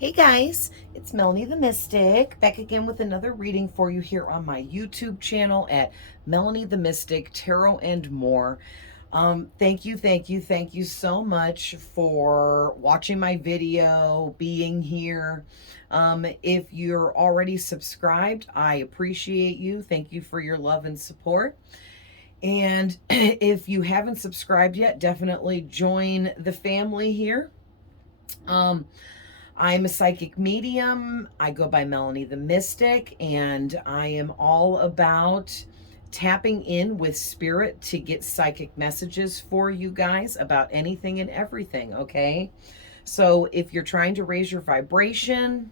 Hey guys, it's Melanie the Mystic, back again with another reading for you here on my YouTube channel at Melanie the Mystic, Tarot and More. Thank you so much for watching my video, being here. If you're already subscribed, I appreciate you. Thank you for your love and support. And if you haven't subscribed yet, definitely join the family here. I'm a psychic medium. I go by Melanie the Mystic, and I am all about tapping in with spirit to get psychic messages for you guys about anything and everything, okay? So if you're trying to raise your vibration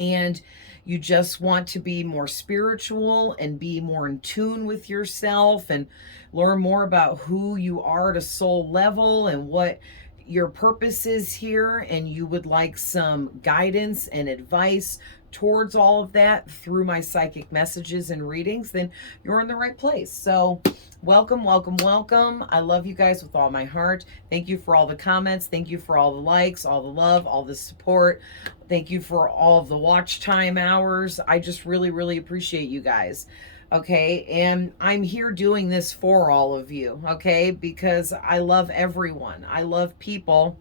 and you just want to be more spiritual and be more in tune with yourself and learn more about who you are at a soul level and what your purpose is here, and you would like some guidance and advice towards all of that through my psychic messages and readings, then you're in the right place. So welcome, welcome, welcome. I love you guys with all my heart. Thank you for all the comments. Thank you for all the likes, all the love, all the support. Thank you for all of the watch time hours. I just really, really appreciate you guys. Okay, and I'm here doing this for all of you, okay, because I love everyone. I love people,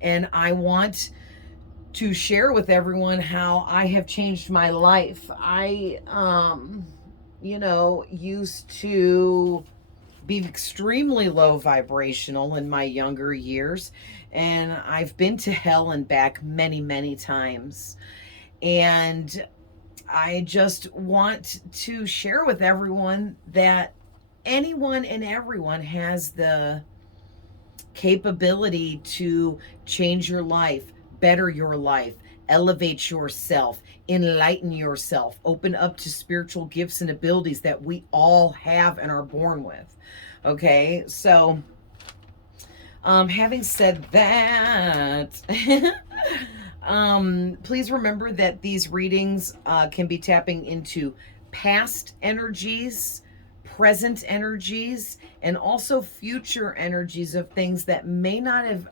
and I want to share with everyone how I have changed my life. I used to be extremely low vibrational in my younger years, and I've been to hell and back many, many times. And I just want to share with everyone that anyone and everyone has the capability to change your life, better your life, elevate yourself, enlighten yourself, open up to spiritual gifts and abilities that we all have and are born with. Okay, so having said that, please remember that these readings can be tapping into past energies, present energies, and also future energies of things that may not have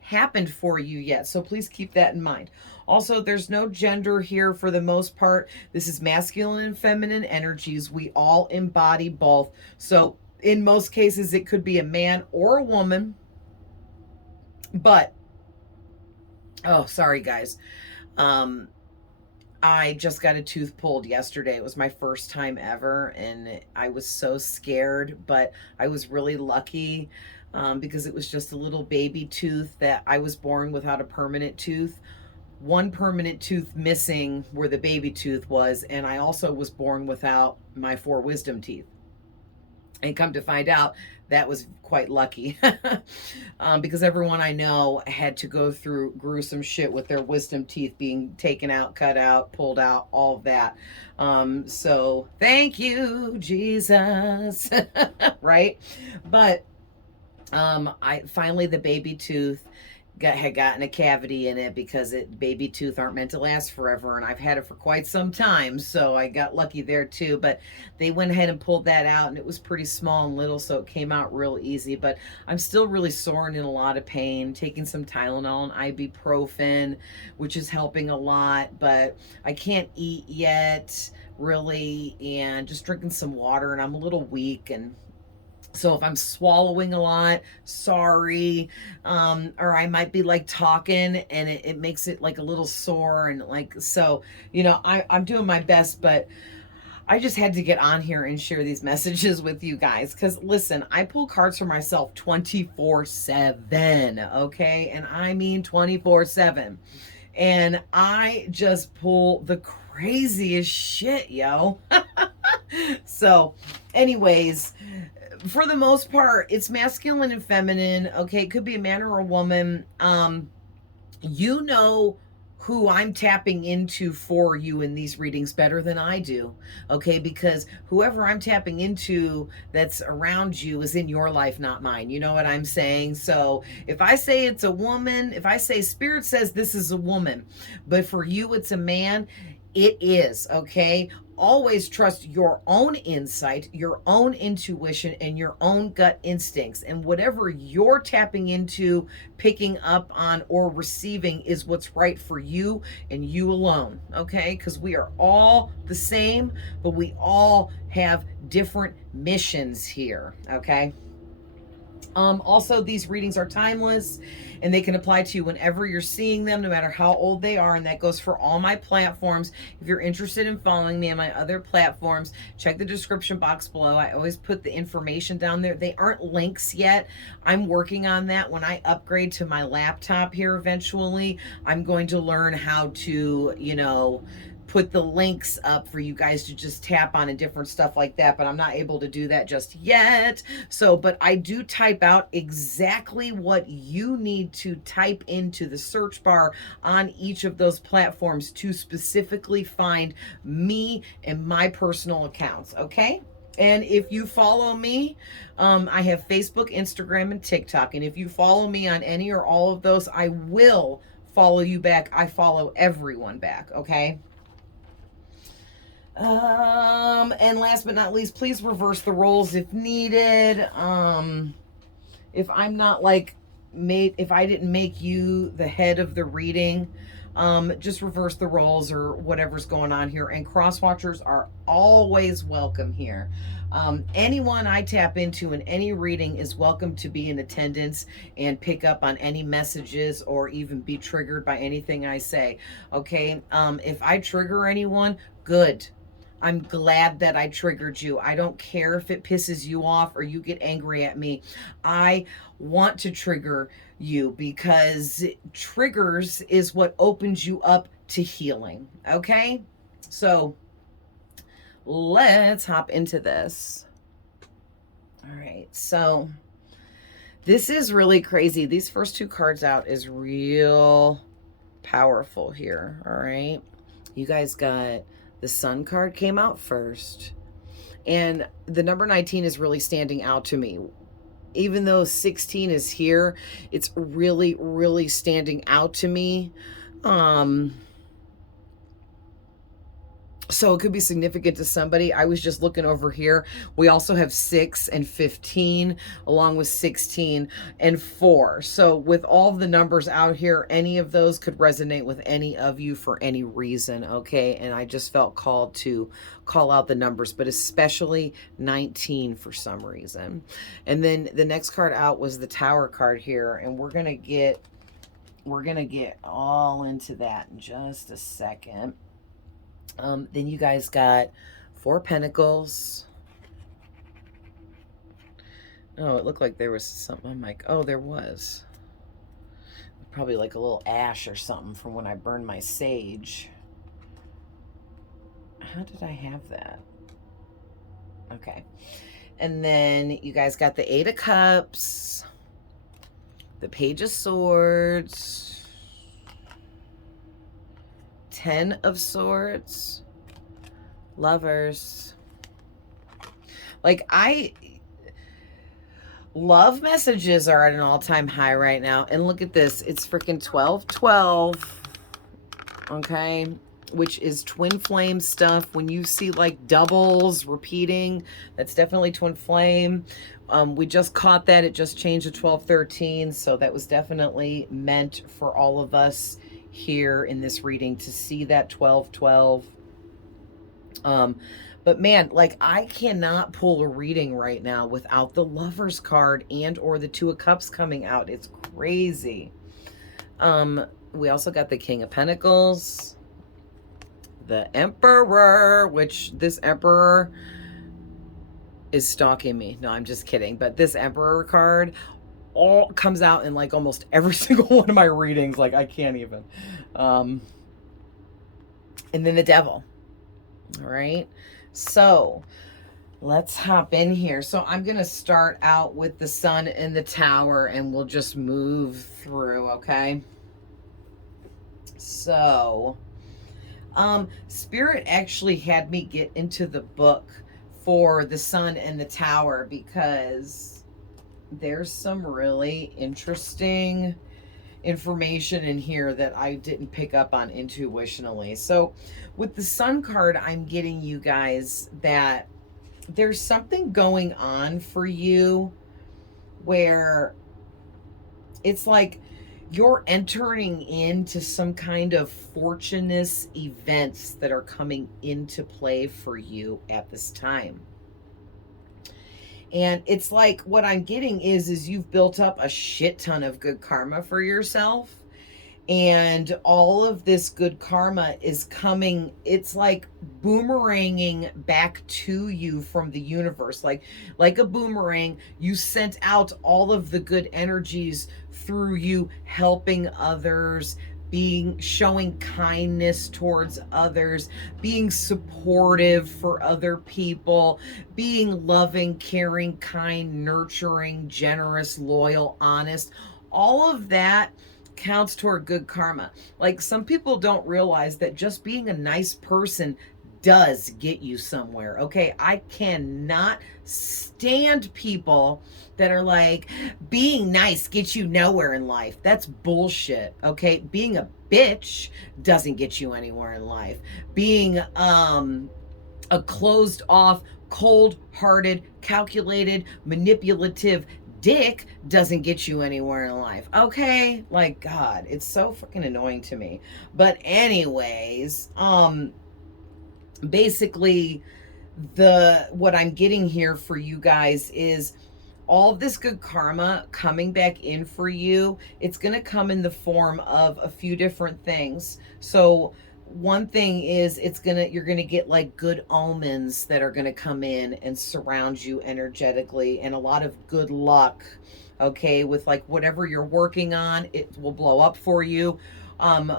happened for you yet. So please keep that in mind. Also, there's no gender here for the most part. This is masculine and feminine energies. We all embody both. So in most cases, it could be a man or a woman. But, oh, sorry, guys. I just got a tooth pulled yesterday. It was my first time ever, and I was so scared, but I was really lucky because it was just a little baby tooth that I was born without a permanent tooth. One permanent tooth missing where the baby tooth was, and I also was born without my 4 wisdom teeth. And come to find out, that was quite lucky because everyone I know had to go through gruesome shit with their wisdom teeth being taken out, cut out, pulled out, all of that. So thank you, Jesus. Right? But I finally, the baby tooth had gotten a cavity in it because baby tooth aren't meant to last forever, and I've had it for quite some time, so I got lucky there too. But they went ahead and pulled that out, and it was pretty small and little, so it came out real easy. But I'm still really sore and in a lot of pain, taking some Tylenol and ibuprofen, which is helping a lot, but I can't eat yet really, and just drinking some water, and I'm a little weak. And so if I'm swallowing a lot, sorry. Or I might be like talking and it makes it like a little sore, and like, so, I'm doing my best, but I just had to get on here and share these messages with you guys. Because listen, I pull cards for myself 24/7, okay? And I mean 24/7. And I just pull the craziest shit, yo. So, anyways, for the most part, it's masculine and feminine. Okay, it could be a man or a woman. You know who I'm tapping into for you in these readings better than I do. Okay, because whoever I'm tapping into that's around you is in your life, not mine. You know what I'm saying? So if I say it's a woman, if I say spirit says this is a woman, but for you it's a man, it is, okay? always trust your own insight, your own intuition, and your own gut instincts. And whatever you're tapping into, picking up on, or receiving is what's right for you and you alone, okay? Because we are all the same, but we all have different missions here, okay? Also, these readings are timeless and they can apply to you whenever you're seeing them, no matter how old they are. And that goes for all my platforms. If you're interested in following me on my other platforms, check the description box below. I always put the information down there. They aren't links yet. I'm working on that. When I upgrade to my laptop here eventually, I'm going to learn how to, put the links up for you guys to just tap on and different stuff like that, but I'm not able to do that just yet. So, but I do type out exactly what you need to type into the search bar on each of those platforms to specifically find me and my personal accounts, okay? And if you follow me, I have Facebook, Instagram, and TikTok. And if you follow me on any or all of those, I will follow you back. I follow everyone back, okay? And last but not least, please reverse the roles if needed. If I'm not if I didn't make you the head of the reading, just reverse the roles or whatever's going on here. And cross watchers are always welcome here. Anyone I tap into in any reading is welcome to be in attendance and pick up on any messages or even be triggered by anything I say. Okay. If I trigger anyone, good. I'm glad that I triggered you. I don't care if it pisses you off or you get angry at me. I want to trigger you because triggers is what opens you up to healing. Okay? So let's hop into this. All right. So this is really crazy. These first two cards out is real powerful here. All right. You guys got the Sun card came out first. And the number 19 is really standing out to me. Even though 16 is here, it's really, really standing out to me. So it could be significant to somebody. I was just looking over here. We also have 6 and 15, along with 16 and 4. So with all the numbers out here, any of those could resonate with any of you for any reason, okay? And I just felt called to call out the numbers, but especially 19 for some reason. And then the next card out was the Tower card here, and we're gonna get all into that in just a second. Then you guys got 4 Pentacles. Oh, it looked like there was something. I'm like, oh, there was. Probably like a little ash or something from when I burned my sage. How did I have that? Okay. And then you guys got the 8 of Cups, the Page of Swords, 10 of Swords, Lovers. Like, love messages are at an all-time high right now. And look at this. It's freaking 1212. Okay. Which is twin flame stuff. When you see like doubles repeating, that's definitely twin flame. We just caught that. It just changed to 1213. So that was definitely meant for all of us here in this reading to see that 1212. But man, like, I cannot pull a reading right now without the Lovers card and or the 2 of Cups coming out. It's crazy. We also got the King of Pentacles, the Emperor, which this Emperor is stalking me. No, I'm just kidding. But this Emperor card all comes out in like almost every single one of my readings. Like, I can't even. And then the Devil. All right. So let's hop in here. So I'm going to start out with the Sun and the Tower and we'll just move through. Okay. So, Spirit actually had me get into the book for the Sun and the Tower because there's some really interesting information in here that I didn't pick up on intuitionally. So, with the Sun card, I'm getting you guys that there's something going on for you where it's like you're entering into some kind of fortuitous events that are coming into play for you at this time. And it's like what I'm getting is you've built up a shit ton of good karma for yourself, and all of this good karma is coming, it's like boomeranging back to you from the universe, like a boomerang. You sent out all of the good energies through you helping others, being showing kindness towards others, being supportive for other people, being loving, caring, kind, nurturing, generous, loyal, honest. All of that counts toward good karma. Like, some people don't realize that just being a nice person does get you somewhere. Okay, I cannot stand people that are like, being nice gets you nowhere in life. That's bullshit. Okay, being a bitch doesn't get you anywhere in life. Being a closed off, cold hearted, calculated, manipulative dick doesn't get you anywhere in life. Okay? Like, God, it's so freaking annoying to me. But anyways, basically, the what I'm getting here for you guys is all of this good karma coming back in for you. It's going to come in the form of a few different things. So one thing is, you're going to get like good omens that are going to come in and surround you energetically, and a lot of good luck. Okay, with like whatever you're working on, it will blow up for you.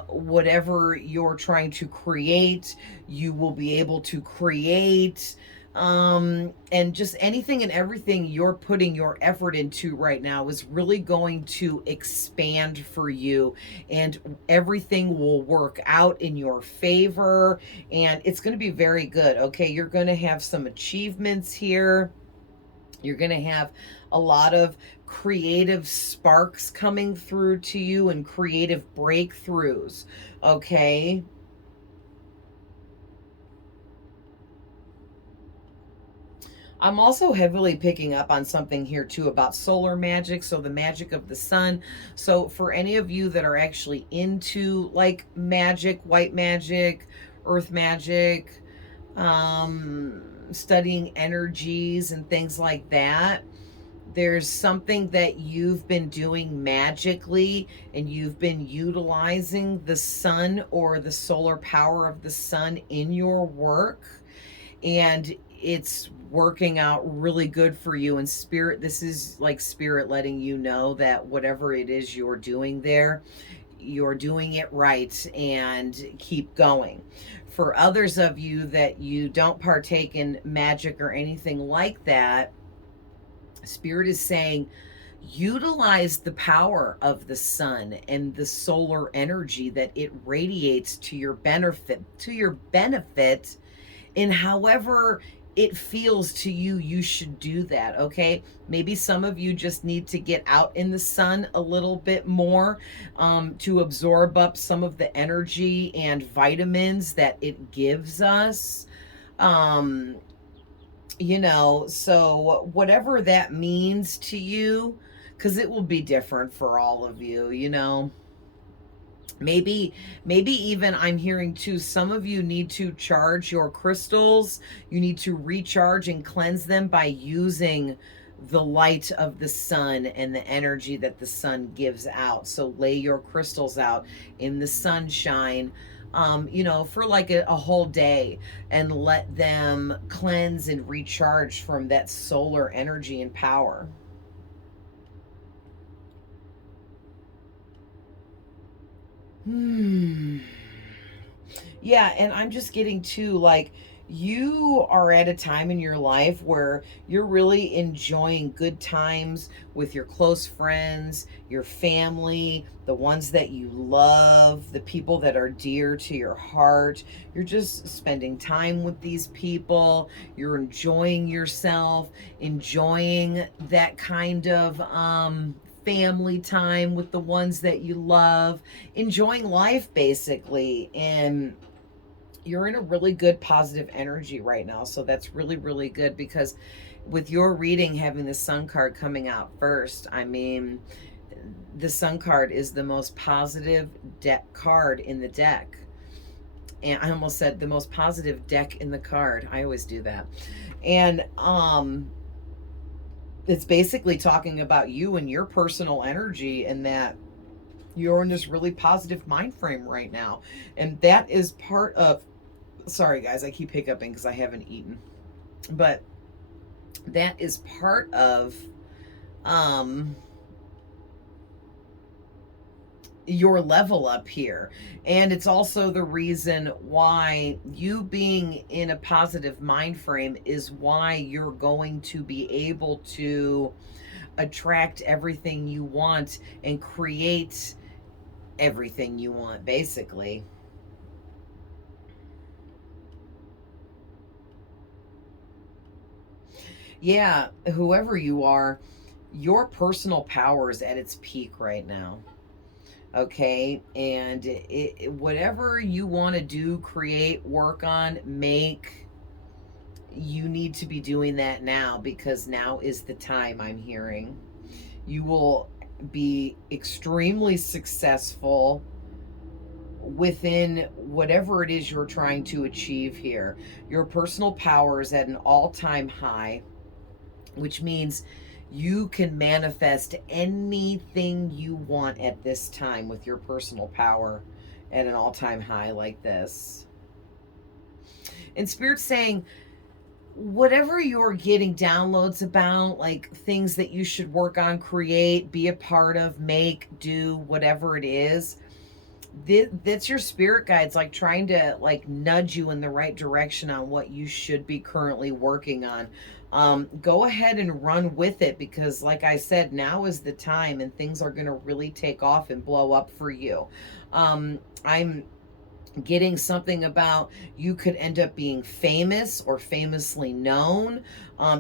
Whatever you're trying to create, you will be able to create. And just anything and everything you're putting your effort into right now is really going to expand for you, and everything will work out in your favor, and it's going to be very good. Okay, you're going to have some achievements here. You're going to have a lot of creative sparks coming through to you and creative breakthroughs. Okay. I'm also heavily picking up on something here too about solar magic, so the magic of the sun. So for any of you that are actually into like magic, white magic, earth magic, studying energies and things like that, there's something that you've been doing magically, and you've been utilizing the sun or the solar power of the sun in your work, and it's working out really good for you. And spirit, this is like spirit letting you know that whatever it is you're doing there, you're doing it right, and keep going. For others of you that you don't partake in magic or anything like that, spirit is saying utilize the power of the sun and the solar energy that it radiates to your benefit in however it feels to you. You should do that. Okay, maybe some of you just need to get out in the sun a little bit more, to absorb up some of the energy and vitamins that it gives us. um so whatever that means to you, because it will be different for all of you. Maybe even I'm hearing too, some of you need to charge your crystals. You need to recharge and cleanse them by using the light of the sun and the energy that the sun gives out. So lay your crystals out in the sunshine, for like a whole day, and let them cleanse and recharge from that solar energy and power. Hmm. Yeah, and I'm just getting to like, you are at a time in your life where you're really enjoying good times with your close friends, your family, the ones that you love, the people that are dear to your heart. You're just spending time with these people. You're enjoying yourself, enjoying that kind of family time with the ones that you love, enjoying life basically. And you're in a really good positive energy right now. So that's really, really good, because with your reading having the Sun card coming out first, I mean, the Sun card is the most positive deck card in the deck. And I almost said the most positive deck in the card. I always do that. And it's basically talking about you and your personal energy, and that you're in this really positive mind frame right now. And that is part of, sorry guys, I keep hiccuping because I haven't eaten. But that is part of um your level up here. And it's also the reason why you being in a positive mind frame is why you're going to be able to attract everything you want and create everything you want, basically. Yeah, whoever you are, your personal power is at its peak right now. Okay, and whatever you want to do, create, work on, make, you need to be doing that now, because now is the time. I'm hearing you will be extremely successful within whatever it is you're trying to achieve here. Your personal power is at an all-time high, which means you can manifest anything you want at this time with your personal power at an all-time high like this. And Spirit's saying, whatever you're getting downloads about, like things that you should work on, create, be a part of, make, do, whatever it is, that's your spirit guides like trying to like nudge you in the right direction on what you should be currently working on. Go ahead and run with it, because like I said, now is the time, and things are going to really take off and blow up for you. I'm getting something about you could end up being famous or famously known.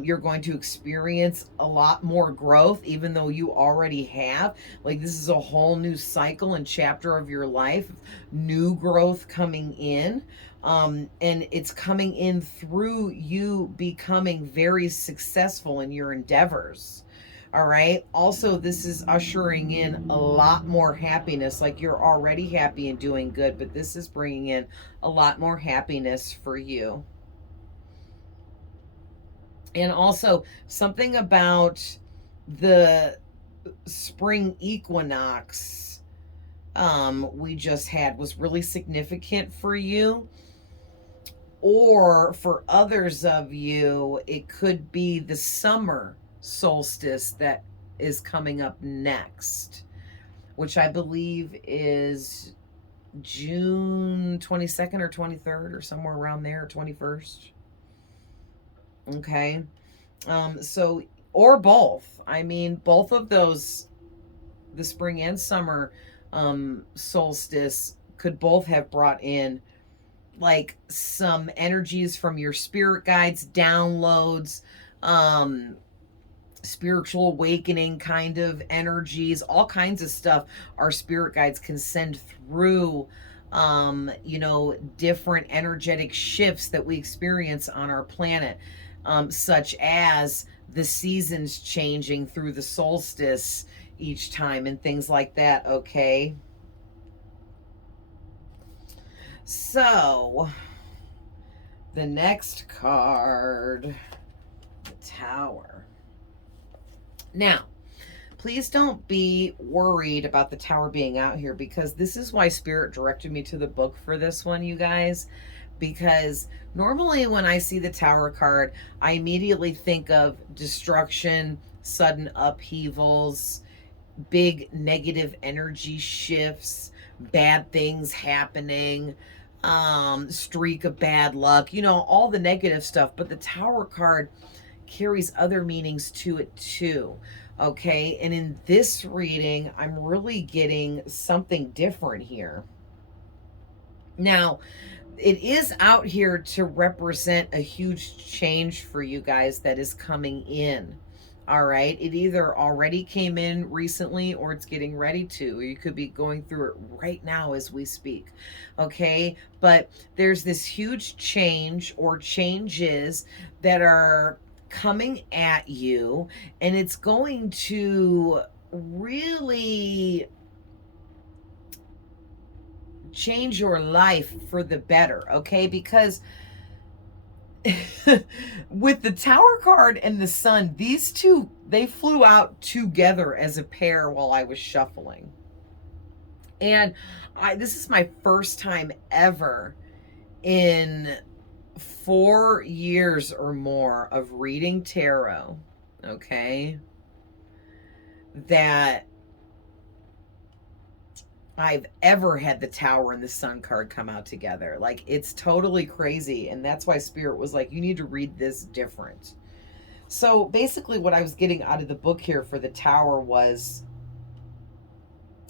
You're going to experience a lot more growth, even though you already have. Like, this is a whole new cycle and chapter of your life, new growth coming in. And it's coming in through you becoming very successful in your endeavors. All right. Also, this is ushering in a lot more happiness. Like, you're already happy and doing good, but this is bringing in a lot more happiness for you. And also, something about the spring equinox we just had was really significant for you. Or for others of you, it could be the summer solstice that is coming up next, which I believe is June 22nd or 23rd or somewhere around there, or 21st. Okay. So, or both. I mean, both of those, the spring and summer solstice, could both have brought in like some energies from your spirit guides, downloads, um, spiritual awakening kind of energies, all kinds of stuff our spirit guides can send through different energetic shifts that we experience on our planet, such as the seasons changing through the solstice each time and things like that. Okay, so the next card, the Tower. Now, please don't be worried about the Tower being out here, because this is why Spirit directed me to the book for this one, you guys. Because normally when I see the Tower card, I immediately think of destruction, sudden upheavals, big negative energy shifts, bad things happening, streak of bad luck, all the negative stuff. But the Tower card carries other meanings to it too. Okay, and in this reading, I'm really getting something different here. Now, it is out here to represent a huge change for you guys that is coming in. All right. It either already came in recently or it's getting ready to. Or you could be going through it right now as we speak. Okay. But there's this huge change or changes that are coming at you, and it's going to really change your life for the better. Okay. Because with the Tower card and the Sun, these two, they flew out together as a pair while I was shuffling. And this is my first time ever in 4 years or more of reading tarot, okay, that I've ever had the Tower and the Sun card come out together. Like, it's totally crazy. And that's why Spirit was like, you need to read this different. So basically, what I was getting out of the book here for the Tower was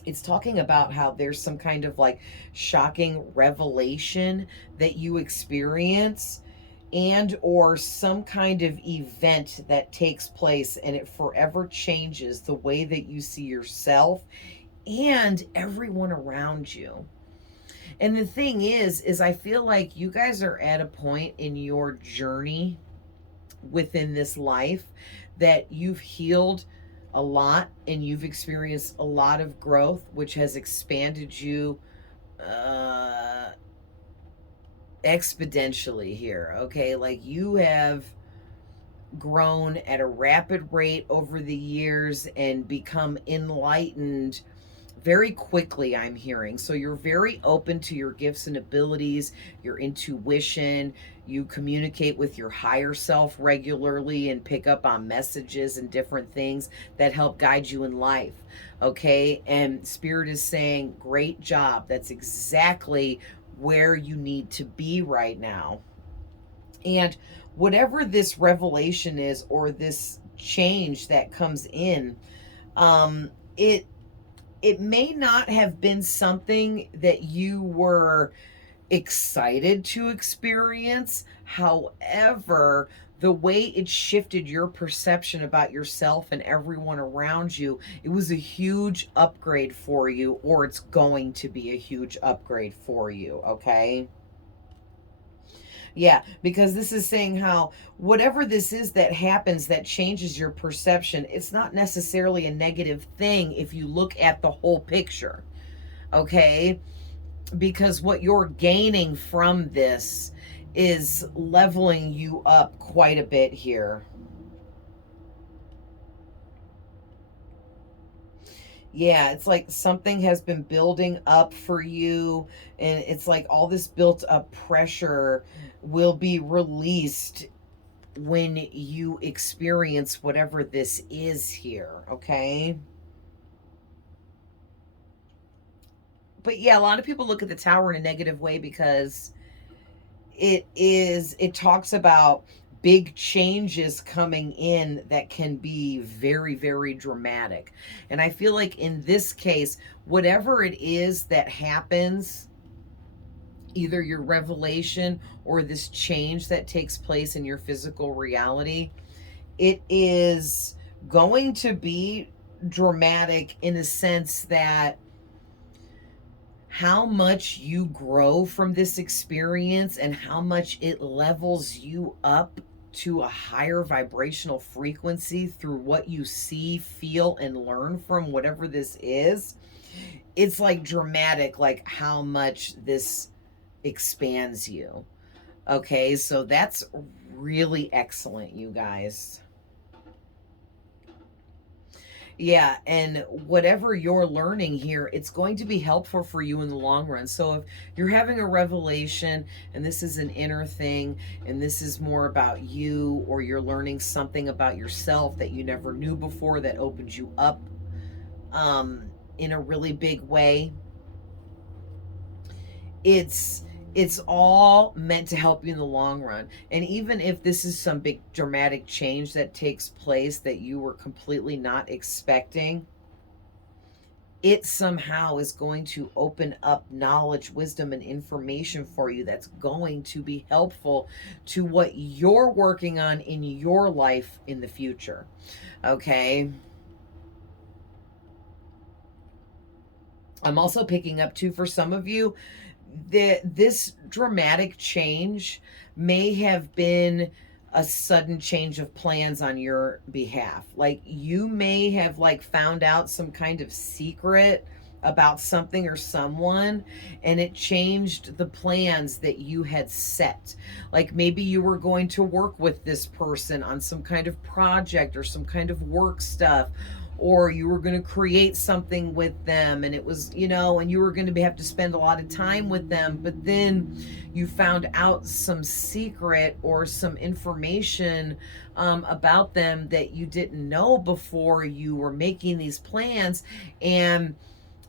it's talking about how there's some kind of like shocking revelation that you experience, and or some kind of event that takes place, and it forever changes the way that you see yourself and everyone around you. And the thing is I feel like you guys are at a point in your journey within this life that you've healed a lot and you've experienced a lot of growth, which has expanded you uh, exponentially here. Okay, like you have grown at a rapid rate over the years and become enlightened very quickly, I'm hearing. So you're very open to your gifts and abilities, your intuition. You communicate with your higher self regularly and pick up on messages and different things that help guide you in life. Okay. And Spirit is saying, great job. That's exactly where you need to be right now. And whatever this revelation is or this change that comes in, um, it it may not have been something that you were excited to experience. However, the way it shifted your perception about yourself and everyone around you, it was a huge upgrade for you, or it's going to be a huge upgrade for you, okay? Yeah, because this is saying how whatever this is that happens that changes your perception, it's not necessarily a negative thing if you look at the whole picture, okay? Because what you're gaining from this is leveling you up quite a bit here. Yeah, it's like something has been building up for you, and it's like all this built up pressure will be released when you experience whatever this is here, okay? But yeah, a lot of people look at the Tower in a negative way because it talks about big changes coming in that can be very, very dramatic. And I feel like in this case, whatever it is that happens, either your revelation or this change that takes place in your physical reality, it is going to be dramatic in a sense that how much you grow from this experience and how much it levels you up to a higher vibrational frequency through what you see, feel, and learn from whatever this is. It's like dramatic, like how much this expands you. Okay, so that's really excellent, you guys. Yeah, and whatever you're learning here, it's going to be helpful for you in the long run. So if you're having a revelation and this is an inner thing and this is more about you, or you're learning something about yourself that you never knew before that opens you up in a really big way, it's it's all meant to help you in the long run. And even if this is some big dramatic change that takes place that you were completely not expecting, it somehow is going to open up knowledge, wisdom, and information for you that's going to be helpful to what you're working on in your life in the future. Okay. I'm also picking up too, for some of you, this dramatic change may have been a sudden change of plans on your behalf. Like you may have like found out some kind of secret about something or someone, and it changed the plans that you had set. Like maybe you were going to work with this person on some kind of project or some kind of work stuff, or you were going to create something with them, and it was, and you were going to have to spend a lot of time with them, but then you found out some secret or some information about them that you didn't know before you were making these plans. And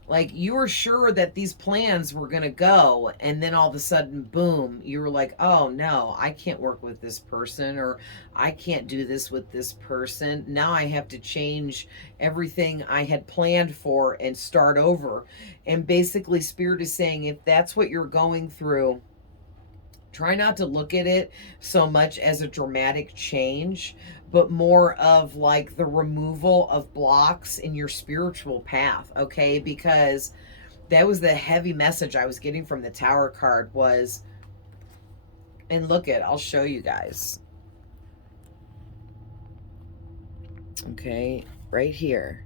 like you were sure that these plans were going to go, and then all of a sudden, boom, you were like, oh no, I can't work with this person, or I can't do this with this person. Now I have to change everything I had planned for and start over. And basically Spirit is saying, if that's what you're going through, try not to look at it so much as a dramatic change, but more of like the removal of blocks in your spiritual path. Okay, because that was the heavy message I was getting from the Tower card was, and look at, I'll show you guys. Okay, right here.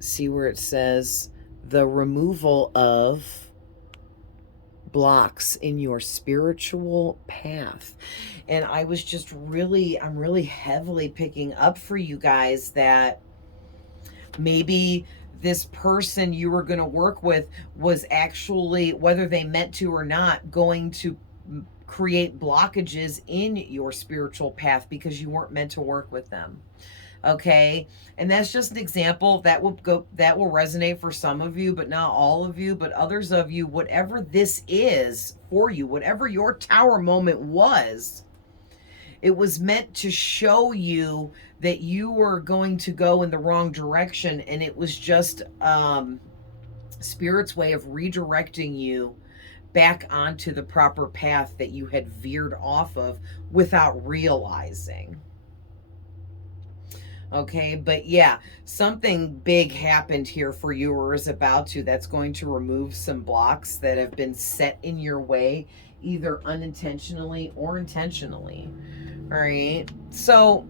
See where it says the removal of blocks in your spiritual path. And I was just I'm really heavily picking up for you guys that maybe this person you were going to work with was actually, whether they meant to or not, going to create blockages in your spiritual path because you weren't meant to work with them. Okay, and that's just an example that will resonate for some of you, but not all of you. But others of you, whatever this is for you, whatever your tower moment was, it was meant to show you that you were going to go in the wrong direction, and it was just Spirit's way of redirecting you back onto the proper path that you had veered off of without realizing. Okay, but yeah, something big happened here for you, or is about to, that's going to remove some blocks that have been set in your way, either unintentionally or intentionally. All right, so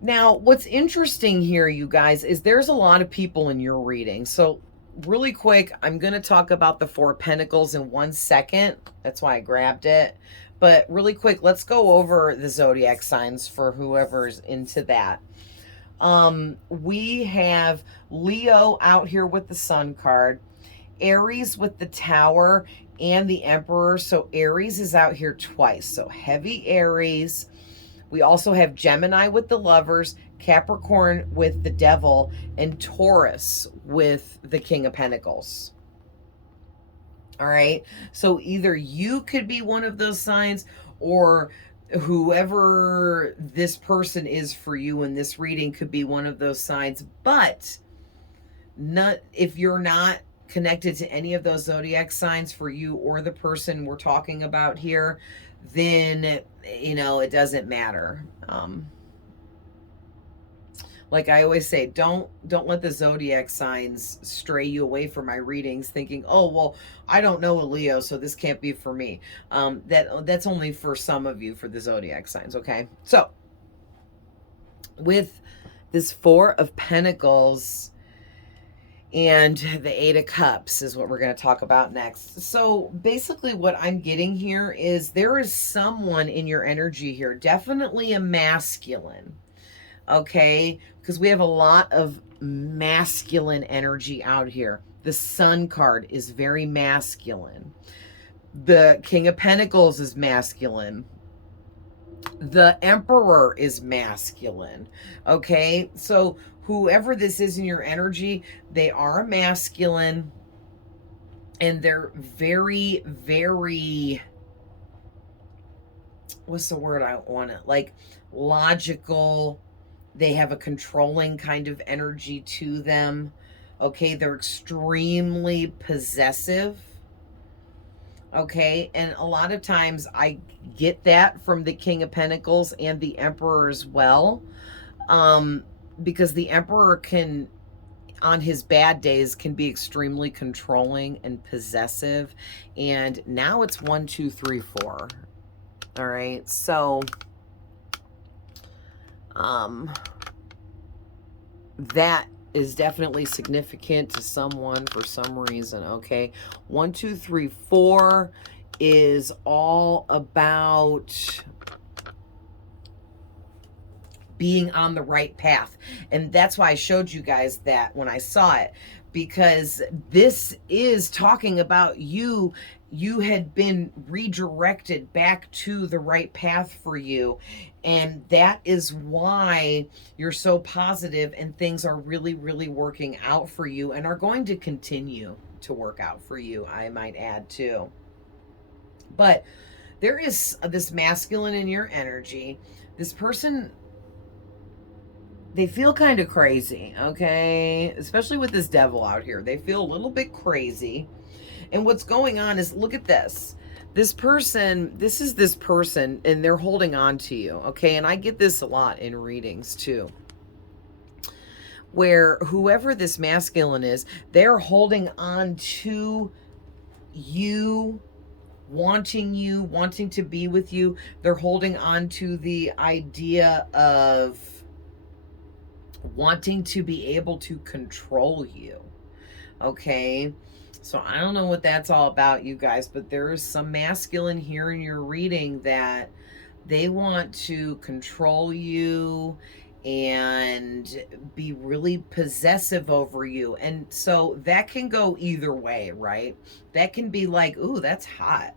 now what's interesting here, you guys, is there's a lot of people in your reading. So really quick, I'm going to talk about the Four of Pentacles in 1 second. That's why I grabbed it. But really quick, let's go over the zodiac signs for whoever's into that. We have Leo out here with the Sun card, Aries with the Tower, and the Emperor. So Aries is out here twice. So heavy Aries. We also have Gemini with the Lovers, Capricorn with the Devil, and Taurus with the King of Pentacles. All right. So either you could be one of those signs, or whoever this person is for you in this reading could be one of those signs. But not if you're not connected to any of those zodiac signs for you or the person we're talking about here, then it doesn't matter. Like I always say, don't let the zodiac signs stray you away from my readings thinking, oh well, I don't know a Leo, so this can't be for me. That's only for some of you, for the zodiac signs. Okay, so with this Four of Pentacles and the Eight of Cups is what we're going to talk about next. So basically what I'm getting here is there is someone in your energy here, definitely a masculine. Okay, because we have a lot of masculine energy out here. The Sun card is very masculine. The King of Pentacles is masculine. The Emperor is masculine. Okay, so whoever this is in your energy, they are masculine, and they're very, very, what's the word I want it, like logical. They have a controlling kind of energy to them. Okay, they're extremely possessive. Okay, and a lot of times I get that from the King of Pentacles and the Emperor as well. Um, because the Emperor can, on his bad days, can be extremely controlling and possessive. And now it's 1, 2, 3, 4. All right, so that is definitely significant to someone for some reason. Okay, 1, 2, 3, 4 is all about being on the right path. And that's why I showed you guys that when I saw it, because this is talking about you. You had been redirected back to the right path for you. And that is why you're so positive and things are really, really working out for you and are going to continue to work out for you, I might add too. But there is this masculine in your energy. This person, they feel kind of crazy, okay? Especially with this devil out here. They feel a little bit crazy. And what's going on is, look at this. This person, this is this person, and they're holding on to you, okay? And I get this a lot in readings too, where whoever this masculine is, they're holding on to you, wanting to be with you. They're holding on to the idea of wanting to be able to control you. Okay. So I don't know what that's all about, you guys, but there is some masculine here in your reading that they want to control you and be really possessive over you. And so that can go either way, right? That can be like, ooh, that's hot.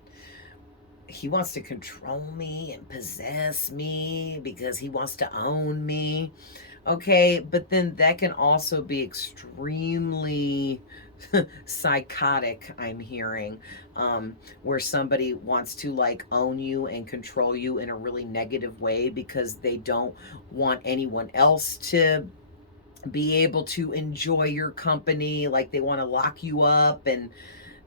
He wants to control me and possess me because he wants to own me. Okay, but then that can also be extremely psychotic, I'm hearing, where somebody wants to like own you and control you in a really negative way because they don't want anyone else to be able to enjoy your company. Like they want to lock you up and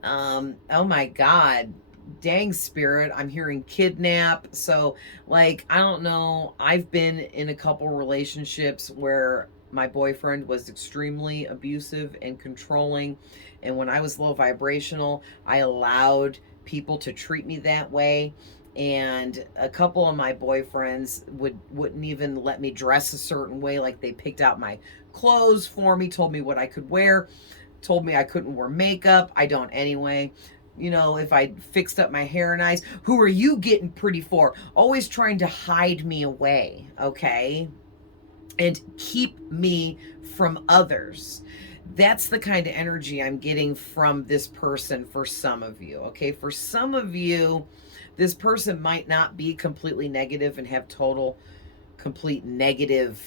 oh my God, dang spirit, I'm hearing kidnap. So like, I don't know, I've been in a couple relationships where my boyfriend was extremely abusive and controlling, and when I was low vibrational, I allowed people to treat me that way. And a couple of my boyfriends wouldn't even let me dress a certain way. Like they picked out my clothes for me, told me what I could wear, told me I couldn't wear makeup. I don't anyway. You know, if I fixed up my hair and eyes, who are you getting pretty for? Always trying to hide me away, okay? And keep me from others. That's the kind of energy I'm getting from this person for some of you, okay? For some of you, this person might not be completely negative and have total, complete negative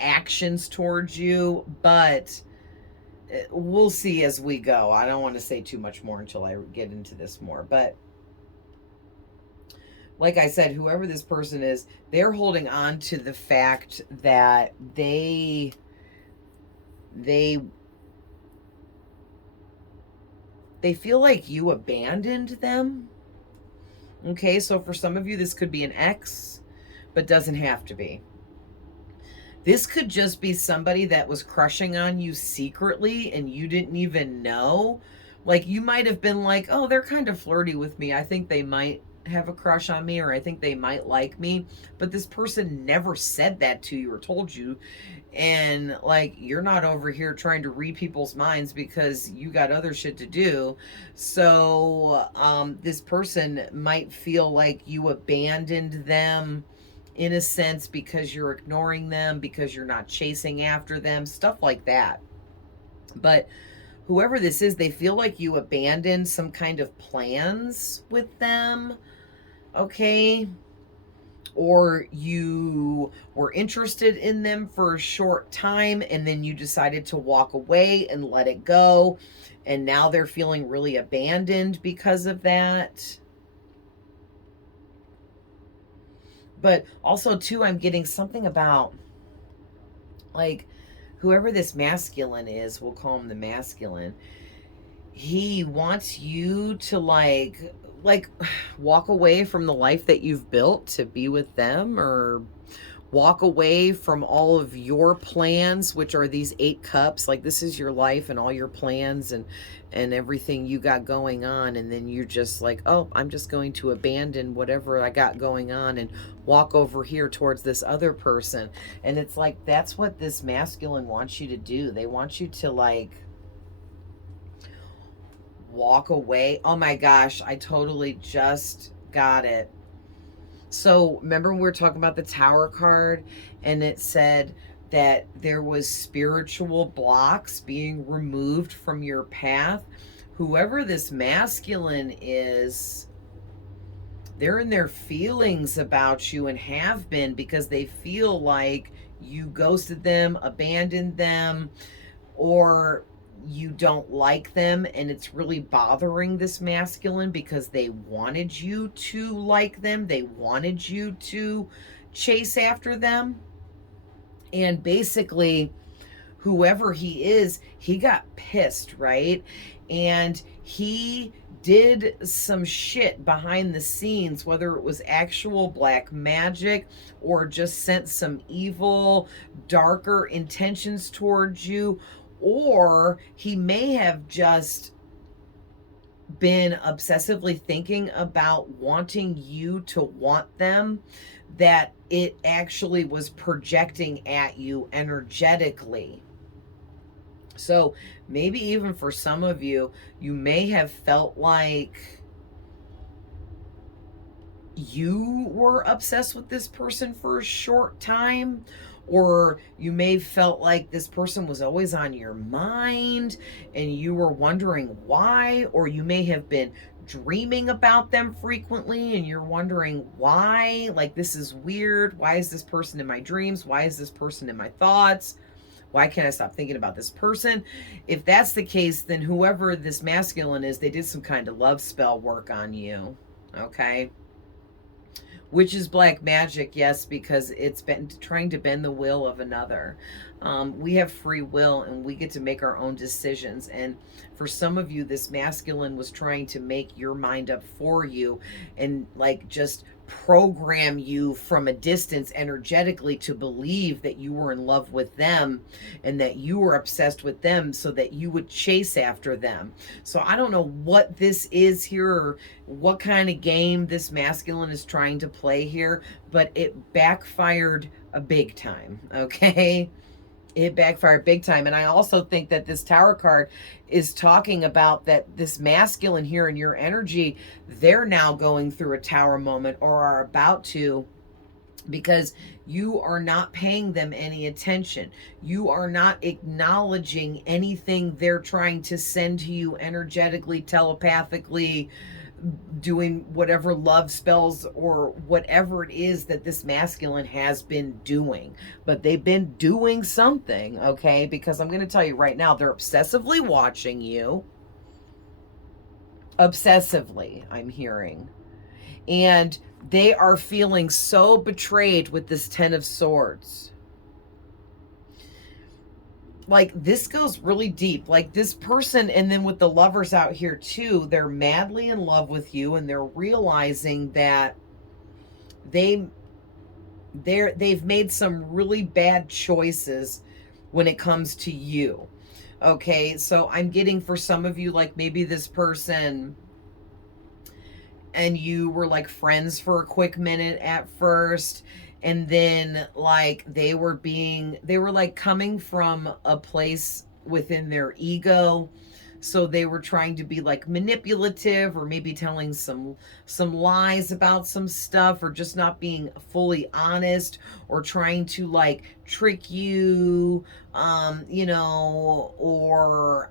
actions towards you, but we'll see as we go. I don't want to say too much more until I get into this more, but like I said, whoever this person is, they're holding on to the fact that they they feel like you abandoned them. Okay, so for some of you this could be an ex, but doesn't have to be. This could just be somebody that was crushing on you secretly and you didn't even know. Like you might have been like, oh, they're kind of flirty with me. I think they might have a crush on me, or I think they might like me. But this person never said that to you or told you. And like, you're not over here trying to read people's minds because you got other shit to do. So this person might feel like you abandoned them in a sense because you're ignoring them, because you're not chasing after them, stuff like that. But whoever this is, they feel like you abandoned some kind of plans with them, okay? Or you were interested in them for a short time and then you decided to walk away and let it go. And now they're feeling really abandoned because of that. But also too, I'm getting something about like whoever this masculine is, we'll call him the masculine. He wants you to like walk away from the life that you've built to be with them, or walk away from all of your plans, which are these 8 cups. Like, this is your life and all your plans and everything you got going on, and then you're just like, oh, I'm just going to abandon whatever I got going on and walk over here towards this other person. And it's like, that's what this masculine wants you to do. They want you to like walk away. Oh my gosh, I totally just got it. So remember when we were talking about the Tower card, and it said that there was spiritual blocks being removed from your path? Whoever this masculine is, they're in their feelings about you and have been, because they feel like you ghosted them, abandoned them, or you don't like them, and it's really bothering this masculine because they wanted you to like them, they wanted you to chase after them. And basically, whoever he is, he got pissed, right? And he did some shit behind the scenes, whether it was actual black magic or just sent some evil, darker intentions towards you, or he may have just been obsessively thinking about wanting you to want them, that it actually was projecting at you energetically. So maybe even for some of you, you may have felt like you were obsessed with this person for a short time, or you may have felt like this person was always on your mind and you were wondering why, or you may have been dreaming about them frequently and you're wondering why, like, this is weird. Why is this person in my dreams? Why is this person in my thoughts? Why can't I stop thinking about this person? If that's the case, then whoever this masculine is, they did some kind of love spell work on you. Okay. Which is black magic, yes, because it's been trying to bend the will of another. We have free will and we get to make our own decisions. And for some of you, this masculine was trying to make your mind up for you and like just program you from a distance energetically to believe that you were in love with them and that you were obsessed with them so that you would chase after them. So I don't know what this is here, or what kind of game this masculine is trying to play here, but it backfired a big time, okay? It backfired big time. And I also think that this Tower card is talking about that this masculine here in your energy, they're now going through a Tower moment or are about to, because you are not paying them any attention. You are not acknowledging anything they're trying to send to you energetically, telepathically, doing whatever love spells or whatever it is that this masculine has been doing. But they've been doing something, okay? Because I'm going to tell you right now, they're obsessively watching you. Obsessively, I'm hearing. And they are feeling so betrayed with this 10 of Swords. Like, this goes really deep. Like, this person, and then with the Lovers out here too, they're madly in love with you, and they're realizing that they they've made some really bad choices when it comes to you. Okay, so I'm getting for some of you, like, maybe this person and you were like friends for a quick minute at first, and then like they were like coming from a place within their ego, so they were trying to be like manipulative, or maybe telling some lies about some stuff, or just not being fully honest, or trying to like trick you, or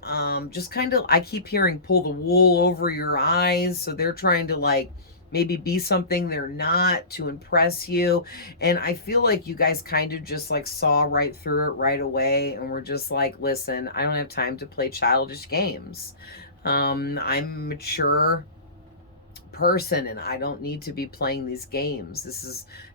just kind of, I keep hearing, pull the wool over your eyes. So they're trying to like maybe be something they're not to impress you. And I feel like you guys kind of just like saw right through it right away and were just like, listen, I don't have time to play childish games. I'm a mature person and I don't need to be playing these games.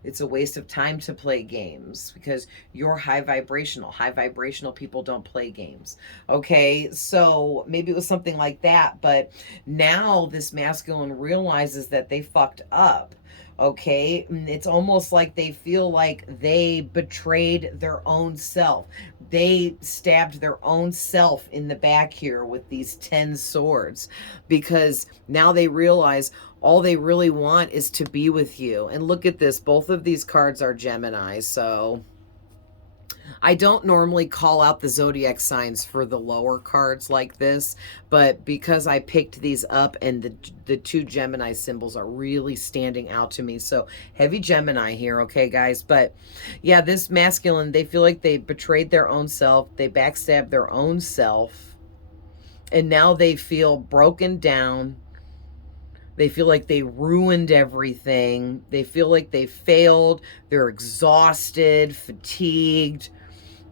It's a waste of time to play games because you're high vibrational. High vibrational people don't play games. Okay, so maybe it was something like that, but now this masculine realizes that they fucked up. Okay, it's almost like they feel like they betrayed their own self. They stabbed their own self in the back here with these 10 swords because now they realize all they really want is to be with you. And look at this, both of these cards are Gemini, so I don't normally call out the zodiac signs for the lower cards like this, but because I picked these up and the two Gemini symbols are really standing out to me. So heavy Gemini here, okay, guys? But yeah, this masculine, they feel like they betrayed their own self. They backstabbed their own self. And now they feel broken down. They feel like they ruined everything. They feel like they failed. They're exhausted, fatigued.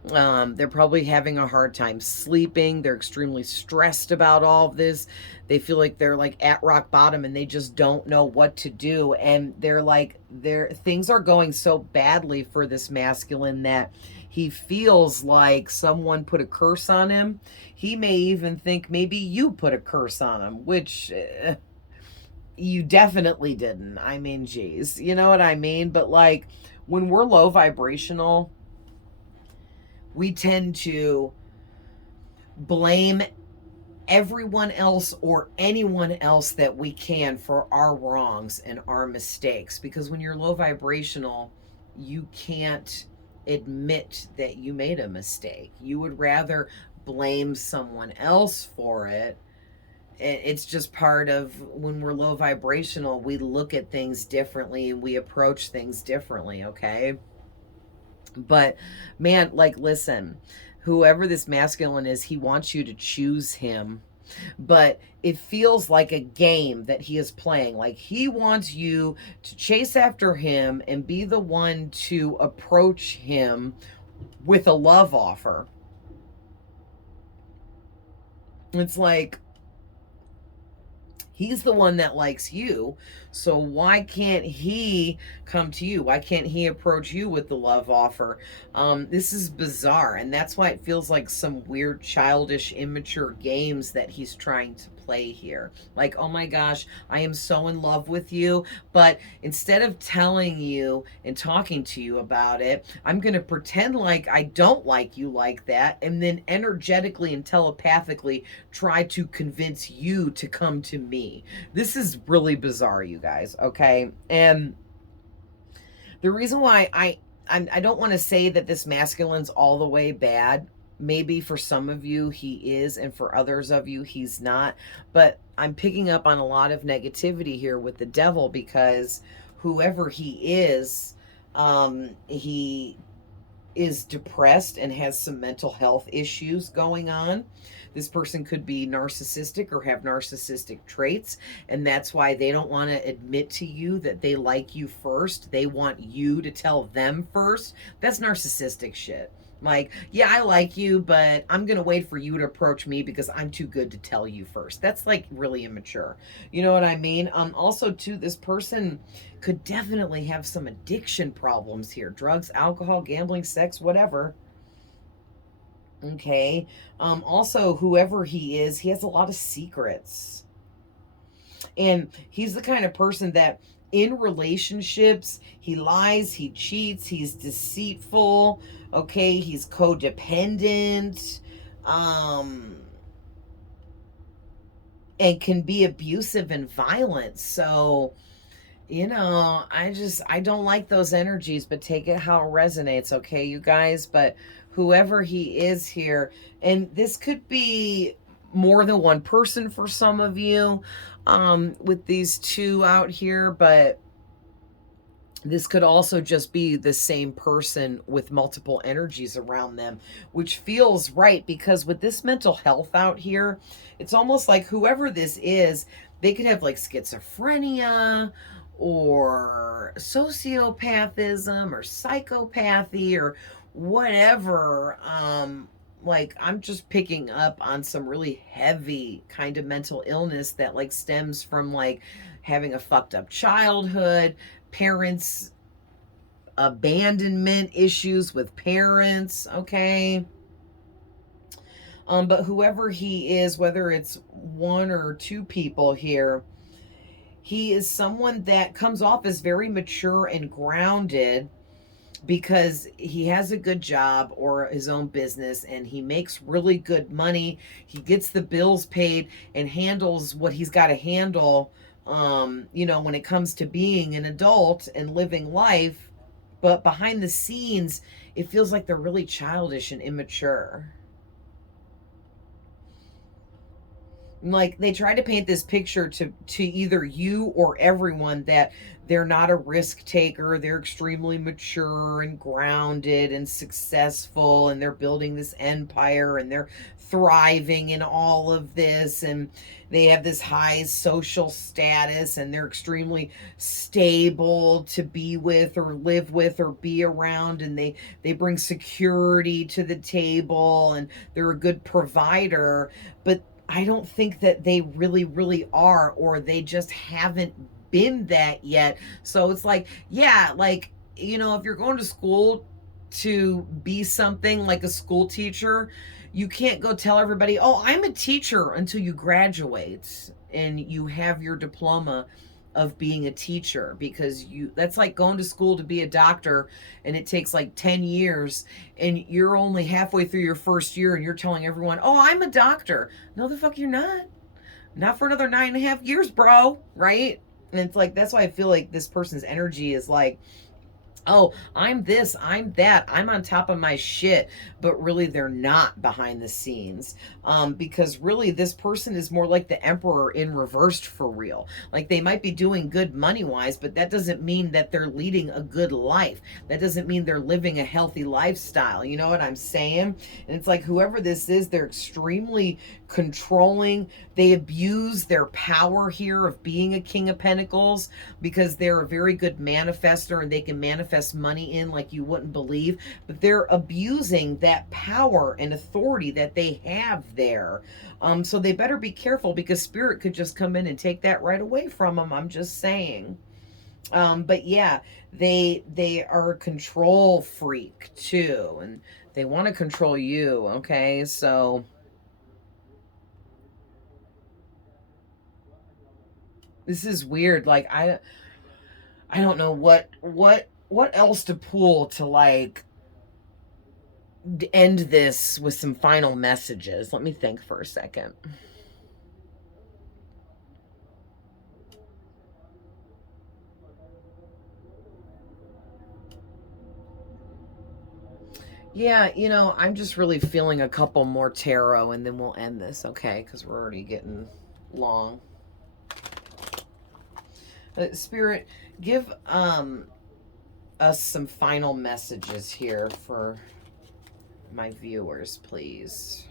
They're probably having a hard time sleeping. They're extremely stressed about all of this. They feel like they're like at rock bottom and they just don't know what to do. And things are going so badly for this masculine that he feels like someone put a curse on him. He may even think maybe you put a curse on him, which you definitely didn't. I mean, geez, you know what I mean? But like when we're low vibrational, we tend to blame everyone else or anyone else that we can for our wrongs and our mistakes. Because when you're low vibrational, you can't admit that you made a mistake. You would rather blame someone else for it. It's just part of when we're low vibrational, we look at things differently and we approach things differently, okay? But man, like, listen, whoever this masculine is, he wants you to choose him. But it feels like a game that he is playing. Like he wants you to chase after him and be the one to approach him with a love offer. It's like, he's the one that likes you. So why can't he come to you? Why can't he approach you with the love offer? This is bizarre. And that's why it feels like some weird, childish, immature games that he's trying to play here. Like, oh my gosh, I am so in love with you. But instead of telling you and talking to you about it, I'm going to pretend like I don't like you like that. And then energetically and telepathically try to convince you to come to me. This is really bizarre, you guys, okay? And the reason why I don't want to say that this masculine's all the way bad. Maybe for some of you he is, and for others of you he's not. But I'm picking up on a lot of negativity here with the devil because whoever he is depressed and has some mental health issues going on. This person could be narcissistic or have narcissistic traits, and that's why they don't want to admit to you that they like you first. They want you to tell them first. That's narcissistic shit. Like, yeah, I like you, but I'm going to wait for you to approach me because I'm too good to tell you first. That's like really immature. You know what I mean? Also, too, this person could definitely have some addiction problems here: drugs, alcohol, gambling, sex, whatever. Okay. Also, whoever he is, he has a lot of secrets. And he's the kind of person that in relationships, he lies, he cheats, he's deceitful, okay, he's codependent, um, and can be abusive and violent. So, you know, I don't like those energies, but take it how it resonates, okay, you guys? But whoever he is here, and this could be more than one person for some of you, with these two out here, but this could also just be the same person with multiple energies around them, which feels right because with this mental health out here, it's almost like whoever this is, they could have like schizophrenia or sociopathism or psychopathy or whatever. like I'm just picking up on some really heavy kind of mental illness that like stems from like having a fucked up childhood, parents abandonment issues with parents, okay? But whoever he is, whether it's one or two people here, he is someone that comes off as very mature and grounded because he has a good job or his own business and he makes really good money. He gets the bills paid and handles what he's got to handle, when it comes to being an adult and living life. But behind the scenes, it feels like they're really childish and immature. Like they try to paint this picture to either you or everyone that they're not a risk taker, they're extremely mature and grounded and successful, and they're building this empire and they're thriving in all of this, and they have this high social status and they're extremely stable to be with or live with or be around, and they bring security to the table and they're a good provider. But I don't think that they really, really are, or they just haven't been that yet. So it's like, yeah, like, if you're going to school to be something like a school teacher, you can't go tell everybody, oh, I'm a teacher until you graduate and you have your diploma of being a teacher, because that's like going to school to be a doctor and it takes like 10 years and you're only halfway through your first year and you're telling everyone, oh, I'm a doctor. No, the fuck you're not for another 9.5 years, bro, right? And it's like, that's why I feel like this person's energy is like, oh, I'm this, I'm that, I'm on top of my shit, but really they're not behind the scenes. Because really this person is more like the emperor in reversed for real. Like they might be doing good money wise, but that doesn't mean that they're leading a good life. That doesn't mean they're living a healthy lifestyle. You know what I'm saying? And it's like whoever this is, they're extremely controlling. They abuse their power here of being a king of pentacles because they're a very good manifester and they can manifest money in like you wouldn't believe, but they're abusing that power and authority that they have there. So they better be careful because spirit could just come in and take that right away from them. I'm just saying. But yeah, they are a control freak too, and they want to control you. Okay, so this is weird. Like I don't know what else to pull to like end this with some final messages. Let me think for a second. Yeah, I'm just really feeling a couple more tarot and then we'll end this, okay? Because we're already getting long. Spirit, give us some final messages here for my viewers, please.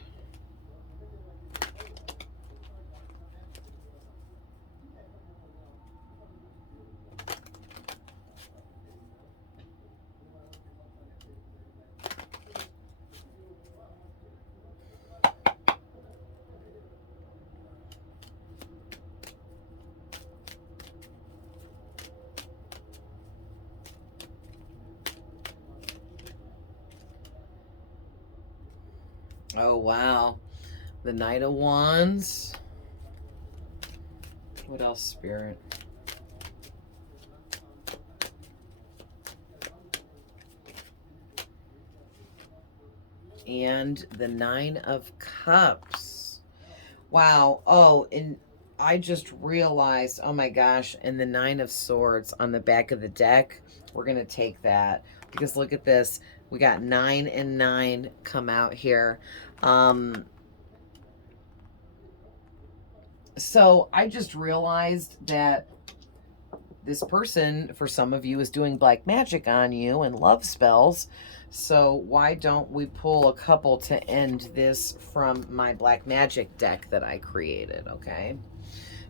Oh, wow. The Knight of Wands. What else, Spirit? And the Nine of Cups. Wow. Oh, and I just realized, oh my gosh, and the Nine of Swords on the back of the deck. We're going to take that because look at this. We got 9 and 9 come out here. So I just realized that this person, for some of you, is doing black magic on you and love spells. So why don't we pull a couple to end this from my black magic deck that I created, okay?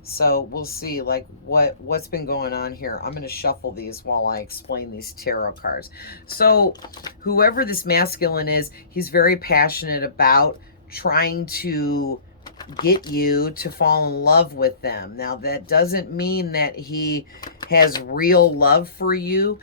So we'll see like what's been going on here. I'm going to shuffle these while I explain these tarot cards. So whoever this masculine is, he's very passionate about trying to get you to fall in love with them. Now, that doesn't mean that he has real love for you.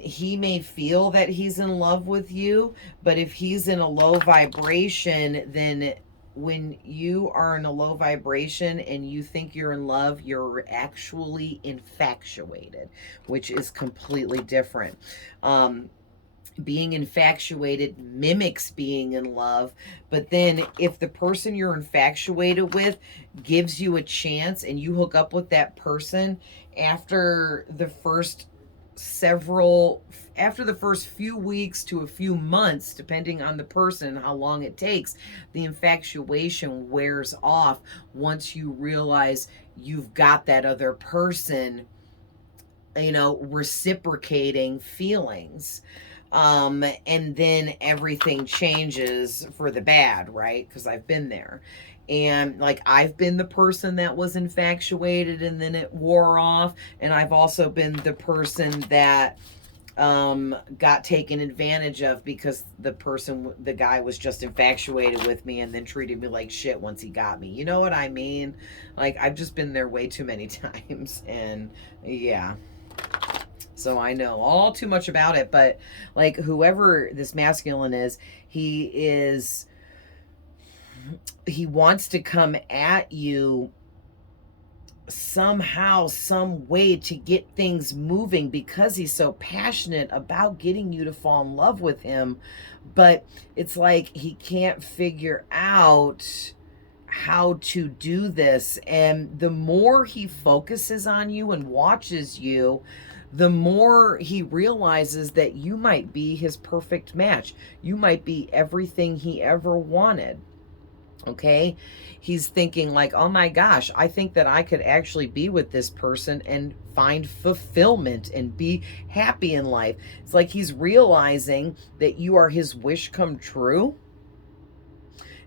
He may feel that he's in love with you, but if he's in a low vibration, then when you are in a low vibration and you think you're in love, you're actually infatuated, which is completely different. Being infatuated mimics being in love, but then if the person you're infatuated with gives you a chance and you hook up with that person after the first several after the first few weeks to a few months, depending on the person how long it takes, the infatuation wears off once you realize you've got that other person, reciprocating feelings. And then everything changes for the bad, right? Because I've been there. And like I've been the person that was infatuated and then it wore off. And I've also been the person that got taken advantage of because the guy was just infatuated with me and then treated me like shit once he got me. You know what I mean? Like I've just been there way too many times. And yeah. So I know all too much about it, but like whoever this masculine is, he wants to come at you somehow, some way to get things moving because he's so passionate about getting you to fall in love with him. But it's like he can't figure out how to do this. And the more he focuses on you and watches you, the more he realizes that you might be his perfect match. You might be everything he ever wanted. Okay. He's thinking like, oh my gosh, I think that I could actually be with this person and find fulfillment and be happy in life. It's like he's realizing that you are his wish come true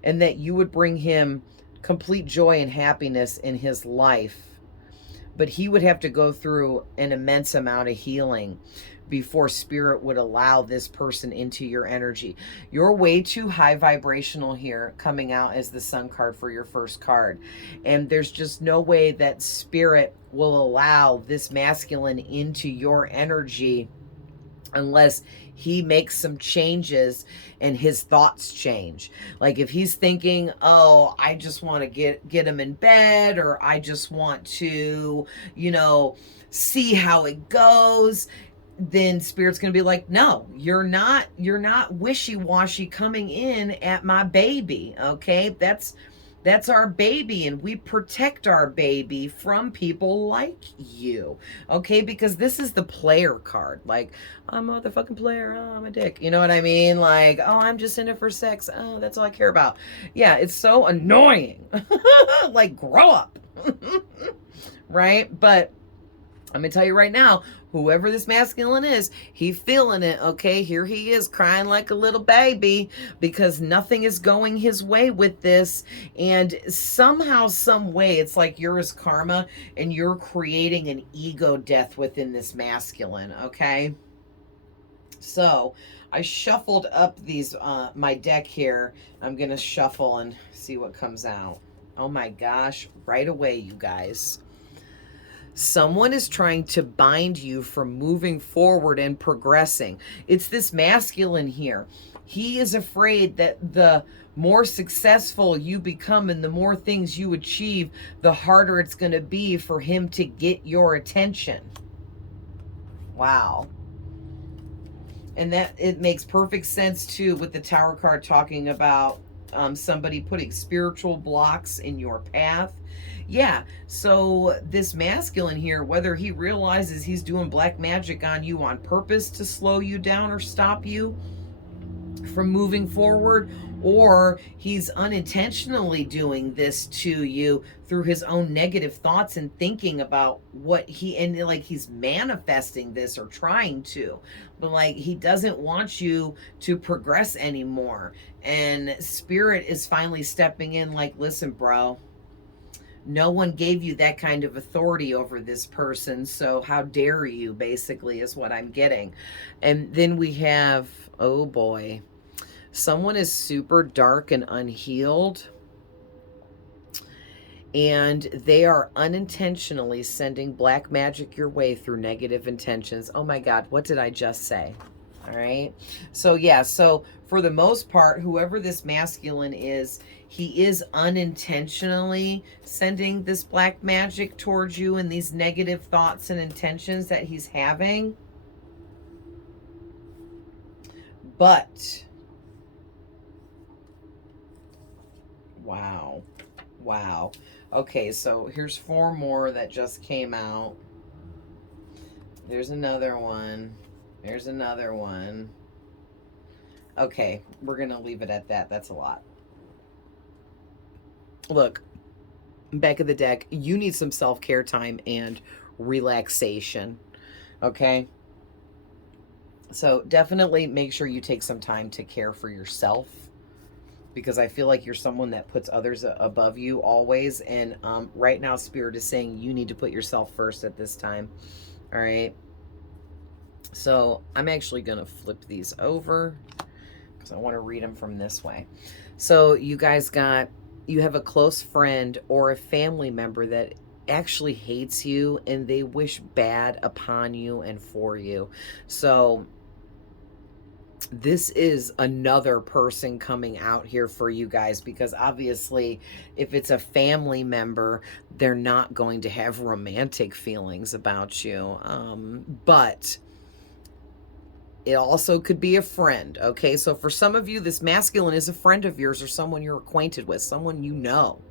and that you would bring him complete joy and happiness in his life. But he would have to go through an immense amount of healing before spirit would allow this person into your energy. You're way too high vibrational here, coming out as the sun card for your first card. And there's just no way that spirit will allow this masculine into your energy unless he makes some changes and his thoughts change. Like if he's thinking, oh, I just want to get him in bed, or I just want to, see how it goes, then spirit's going to be like, no, you're not wishy-washy coming in at my baby. Okay, that's our baby, and we protect our baby from people like you. Okay, because this is the player card. Like, I'm a motherfucking player. Oh, I'm a dick. You know what I mean? Like, oh, I'm just in it for sex. Oh, that's all I care about. Yeah, it's so annoying. Like, grow up. Right? But I'm going to tell you right now, whoever this masculine is, he feeling it, okay? Here he is crying like a little baby because nothing is going his way with this. And somehow, some way, it's like you're his karma and you're creating an ego death within this masculine, okay? So I shuffled up these, my deck here. I'm going to shuffle and see what comes out. Oh my gosh, right away, you guys. Someone is trying to bind you from moving forward and progressing. It's this masculine here. He is afraid that the more successful you become and the more things you achieve, the harder it's going to be for him to get your attention. Wow. And that it makes perfect sense too with the Tower card talking about somebody putting spiritual blocks in your path. Yeah, so this masculine here, whether he realizes he's doing black magic on you on purpose to slow you down or stop you from moving forward, or he's unintentionally doing this to you through his own negative thoughts and thinking about and like he's manifesting this or trying to, but like he doesn't want you to progress anymore. And spirit is finally stepping in like, listen, bro, No one gave you that kind of authority over this person, so how dare you, basically, is what I'm getting. And then we have, oh boy, someone is super dark and unhealed, and they are unintentionally sending black magic your way through negative intentions. Oh my God, what did I just say? All right. So, yeah, so for the most part, whoever this masculine is, he is unintentionally sending this black magic towards you and these negative thoughts and intentions that he's having. But, wow. Wow. Okay, so here's 4 more that just came out. There's another one. There's another one. Okay, we're going to leave it at that. That's a lot. Look, back of the deck, you need some self-care time and relaxation. Okay? So definitely make sure you take some time to care for yourself, because I feel like you're someone that puts others above you always. And right now, Spirit is saying you need to put yourself first at this time. All right? So I'm actually going to flip these over because I want to read them from this way. So you guys you have a close friend or a family member that actually hates you and they wish bad upon you and for you. So this is another person coming out here for you guys, because obviously if it's a family member, they're not going to have romantic feelings about you. But it also could be a friend, okay? So for some of you, this masculine is a friend of yours or someone you're acquainted with, someone you know,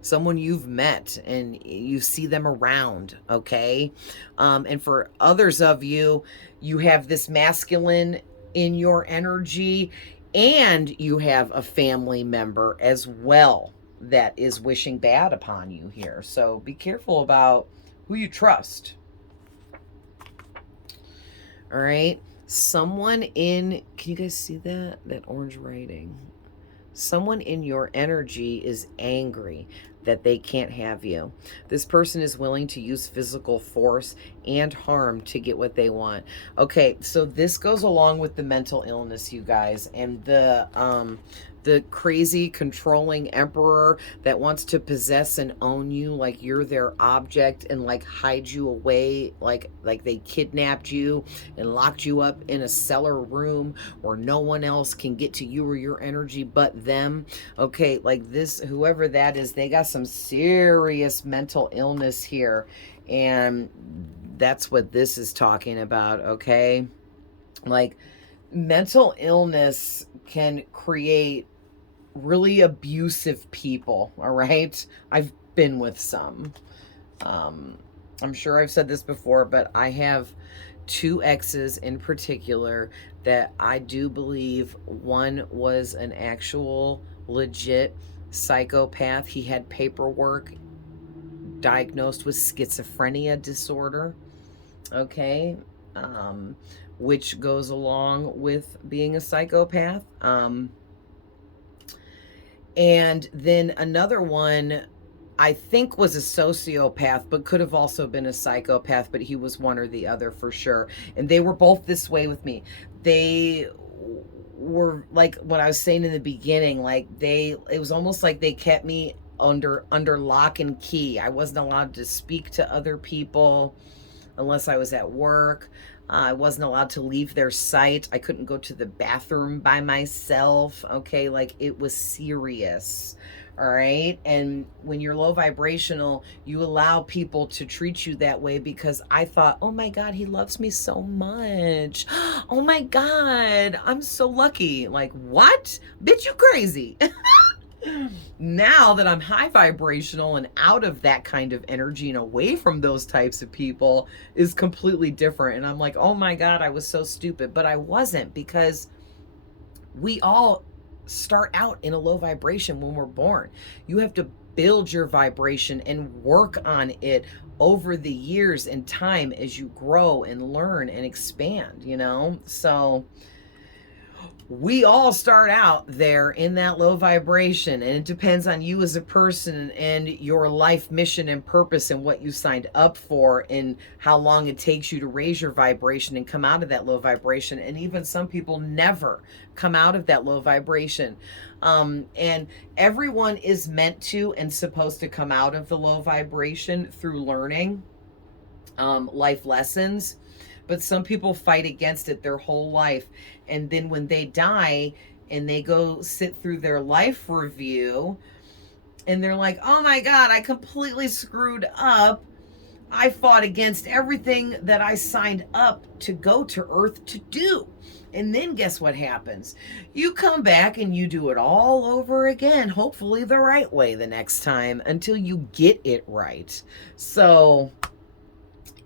someone you've met and you see them around, okay? And for others of you, you have this masculine in your energy and you have a family member as well that is wishing bad upon you here. So be careful about who you trust. All right. Someone in, can you guys see that orange writing? Someone in your energy is angry that they can't have you. This person is willing to use physical force and harm to get what they want. Okay, so this goes along with the mental illness, you guys, and the crazy controlling emperor that wants to possess and own you like you're their object and like hide you away, like they kidnapped you and locked you up in a cellar room where no one else can get to you or your energy but them. Okay, like this, whoever that is, they got some serious mental illness here, and that's what this is talking about. Okay, like mental illness can create really abusive people. All right, I've been with some. I'm sure I've said this before, but I have 2 exes in particular that I do believe one was an actual legit psychopath. He had paperwork diagnosed with schizophrenia disorder, okay, which goes along with being a psychopath. And then another one I think was a sociopath, but could have also been a psychopath, but he was one or the other for sure. And they were both this way with me. They were like what I was saying in the beginning, like it was almost like they kept me under lock and key. I wasn't allowed to speak to other people unless I was at work. I wasn't allowed to leave their sight. I couldn't go to the bathroom by myself. Okay, like it was serious. All right. And when you're low vibrational, you allow people to treat you that way because I thought, oh my God, he loves me so much. Oh my God, I'm so lucky. Like, what? Bitch, you crazy. Now that I'm high vibrational and out of that kind of energy and away from those types of people is completely different. And I'm like, oh my God, I was so stupid. But I wasn't, because we all start out in a low vibration when we're born. You have to build your vibration and work on it over the years and time as you grow and learn and expand, you know? So We all start out there in that low vibration, and it depends on you as a person and your life mission and purpose and what you signed up for and how long it takes you to raise your vibration and come out of that low vibration. And even some people never come out of that low vibration. And everyone is meant to and supposed to come out of the low vibration through learning life lessons, but some people fight against it their whole life. And then when they die and they go sit through their life review and they're like, oh my God, I completely screwed up. I fought against everything that I signed up to go to Earth to do. And then guess what happens? You come back and you do it all over again, hopefully the right way the next time until you get it right. So,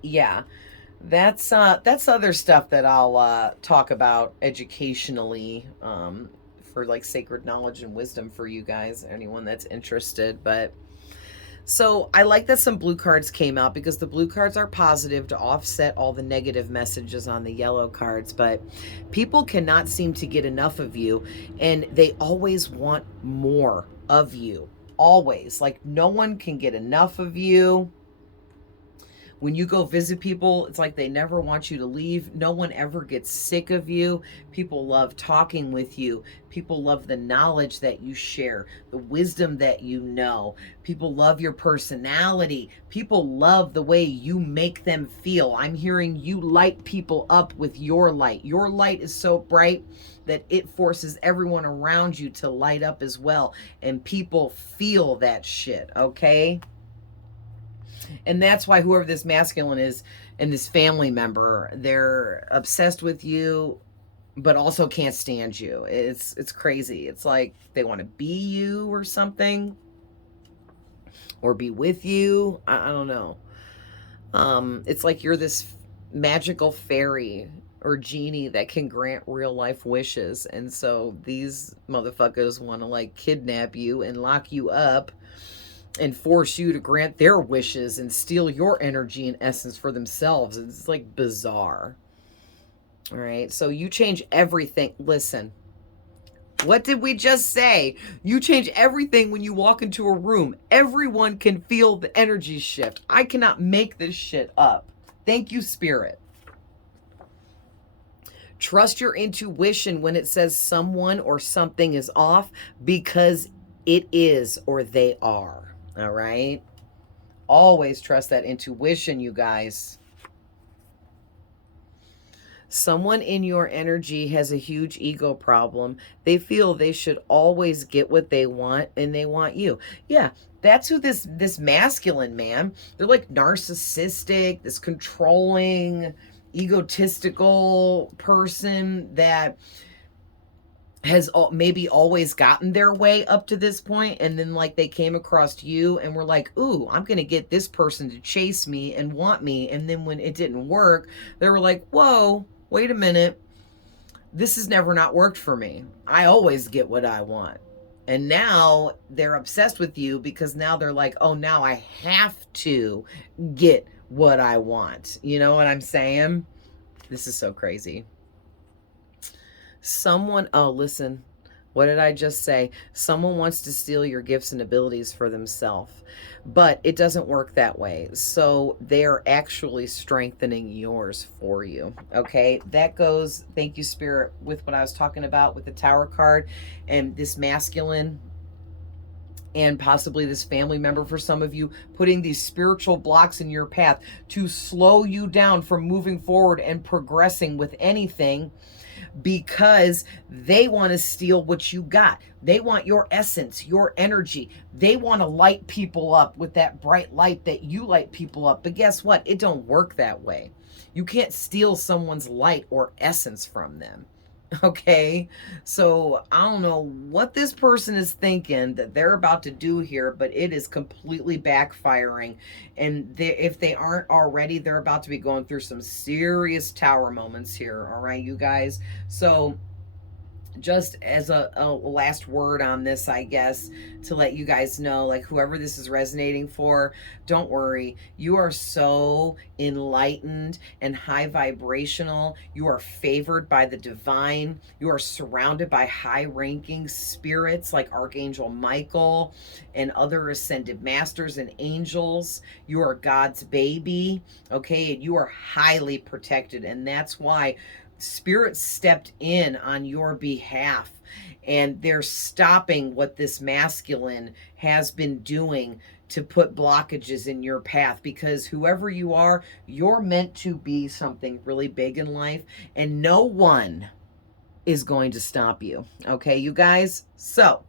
yeah, that's other stuff that I'll talk about educationally for like sacred knowledge and wisdom for you guys, anyone that's interested. But so I like that some blue cards came out because the blue cards are positive to offset all the negative messages on the yellow cards. But people cannot seem to get enough of you, and they always want more of you. Always. Like no one can get enough of you. When you go visit people, it's like they never want you to leave. No one ever gets sick of you. People love talking with you. People love the knowledge that you share, the wisdom that you know. People love your personality. People love the way you make them feel. I'm hearing you light people up with your light. Your light is so bright that it forces everyone around you to light up as well. And people feel that shit, okay? And that's why whoever this masculine is and this family member, they're obsessed with you but also can't stand you. It's crazy. It's like they want to be you or something, or be with you. I don't know. It's like you're this magical fairy or genie that can grant real life wishes, and so these motherfuckers want to like kidnap you and lock you up and force you to grant their wishes and steal your energy and essence for themselves. It's like bizarre. All right. So you change everything. Listen, what did we just say? You change everything when you walk into a room. Everyone can feel the energy shift. I cannot make this shit up. Thank you, Spirit. Trust your intuition when it says someone or something is off, because it is or they are. All right. Always trust that intuition, you guys. Someone in your energy has a huge ego problem. They feel they should always get what they want, and they want you. Yeah, that's who this masculine man. They're like narcissistic, this controlling, egotistical person that has maybe always gotten their way up to this point, and then like they came across you and were like, ooh, I'm gonna get this person to chase me and want me, and then when it didn't work, they were like, whoa, wait a minute, this has never not worked for me. I always get what I want. And now they're obsessed with you because now they're like, oh, now I have to get what I want. You know what I'm saying? This is so crazy. Someone, oh, listen, what did I just say? Someone wants to steal your gifts and abilities for themselves, but it doesn't work that way. So they're actually strengthening yours for you. Okay, that goes, thank you, Spirit, with what I was talking about with the Tower card and this masculine and possibly this family member for some of you, putting these spiritual blocks in your path to slow you down from moving forward and progressing with anything, because they want to steal what you got. They want your essence, your energy. They want to light people up with that bright light that you light people up. But guess what? It don't work that way. You can't steal someone's light or essence from them. Okay, so I don't know what this person is thinking that they're about to do here, but it is completely backfiring. And if they aren't already, they're about to be going through some serious tower moments here. All right, you guys. So just as a last word on this, I guess, to let you guys know, like, whoever this is resonating for, don't worry. You are so enlightened and high vibrational. You are favored by the divine. You are surrounded by high ranking spirits like Archangel Michael and other ascended masters and angels. You are God's baby, okay? And you are highly protected. And that's why Spirit stepped in on your behalf, and they're stopping what this masculine has been doing to put blockages in your path, because whoever you are, you're meant to be something really big in life, and no one is going to stop you. Okay, you guys? So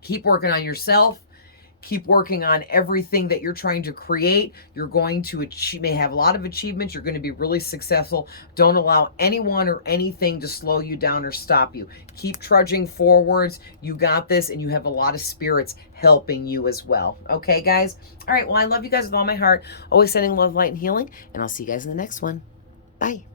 keep working on yourself. Keep working on everything that you're trying to create. You're going to achieve, may have a lot of achievements. You're going to be really successful. Don't allow anyone or anything to slow you down or stop you. Keep trudging forwards. You got this, and you have a lot of spirits helping you as well. Okay, guys? All right, well, I love you guys with all my heart. Always sending love, light, and healing, and I'll see you guys in the next one. Bye.